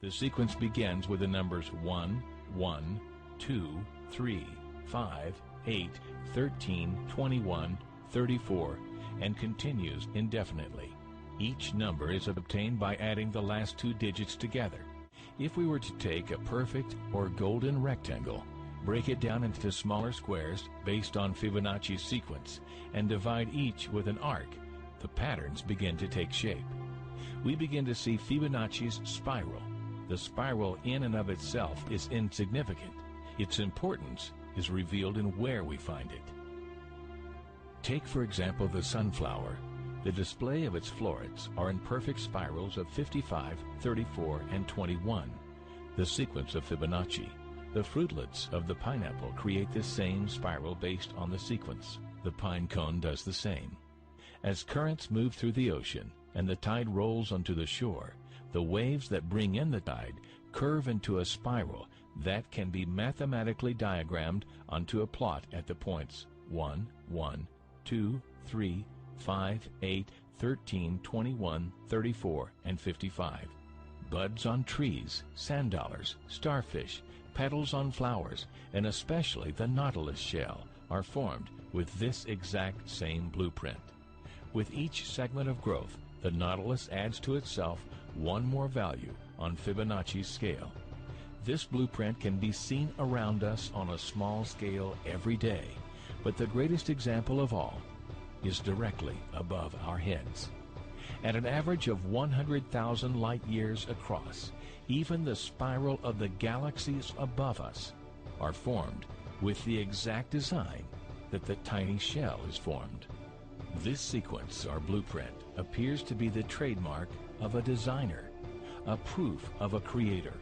The sequence begins with the numbers 1, 1, 2, 3, 5, 8, 13, 21, 34, and continues indefinitely. Each number is obtained by adding the last two digits together. If we were to take a perfect or golden rectangle, break it down into smaller squares based on Fibonacci's sequence, and divide each with an arc, the patterns begin to take shape. We begin to see Fibonacci's spiral. The spiral in and of itself is insignificant. Its importance is revealed in where we find it. Take, for example, the sunflower. The display of its florets are in perfect spirals of 55, 34, and 21, the sequence of Fibonacci. The fruitlets of the pineapple create the same spiral based on the sequence. The pine cone does the same. As currents move through the ocean and the tide rolls onto the shore, the waves that bring in the tide curve into a spiral that can be mathematically diagrammed onto a plot at the points 1, 1, 2, 3, 5, 8, 13, 21, 34, and 55. Buds on trees, sand dollars, starfish, petals on flowers, and especially the nautilus shell are formed with this exact same blueprint. With each segment of growth, the nautilus adds to itself one more value on Fibonacci's scale. This blueprint can be seen around us on a small scale every day, but the greatest example of all is directly above our heads. At an average of 100,000 light years across, even the spiral of the galaxies above us are formed with the exact design that the tiny shell is formed. This sequence or blueprint appears to be the trademark of a designer, a proof of a creator.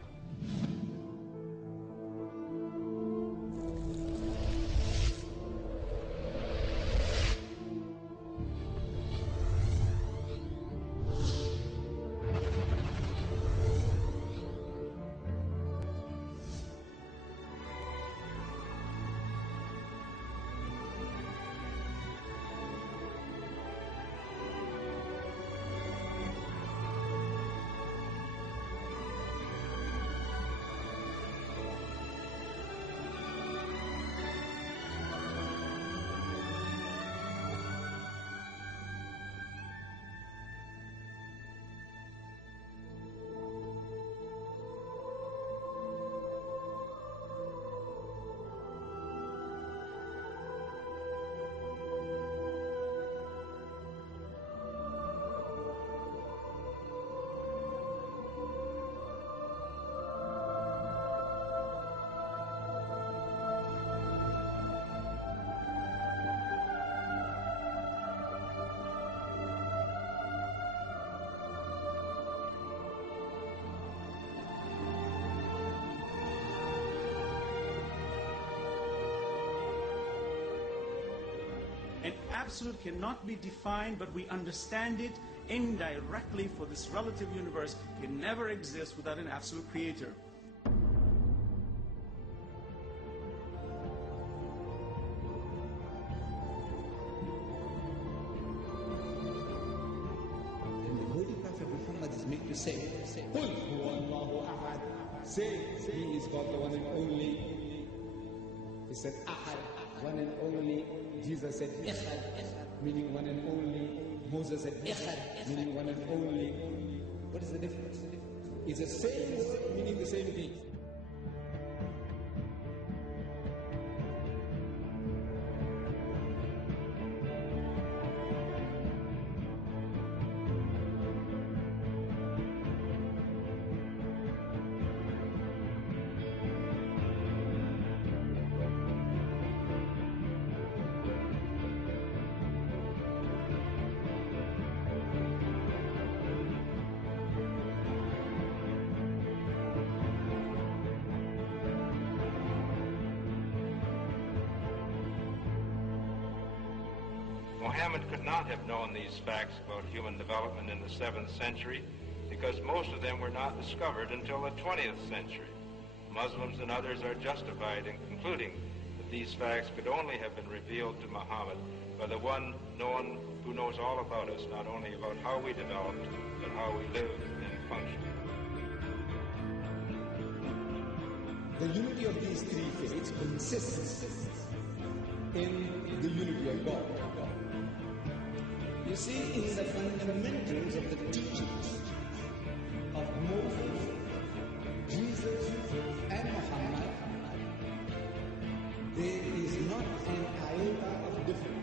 An absolute cannot be defined, but we understand it indirectly, for this relative universe can never exist without an absolute creator. And the Holy Prophet Muhammad is made to say, Qul huwa Allahu ahad. Say, He is God, the one and only. He said, Ahad, one and only. Jesus said, Echad, meaning one and only. Moses said, Echad, meaning one and only. What is the difference? It's the same word, meaning the same thing. Muhammad could not have known these facts about human development in the 7th century because most of them were not discovered until the 20th century. Muslims and others are justified in concluding that these facts could only have been revealed to Muhammad by the one who knows all about us, not only about how we developed, but how we live and function. The unity of these three faiths consists in the unity of God. You see, in the fundamentals of the teachings of Moses, Jesus, and Muhammad, there is not an iota of difference.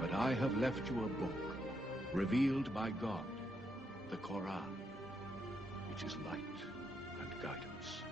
But I have left you a book, revealed by God, the Quran, which is light and guidance.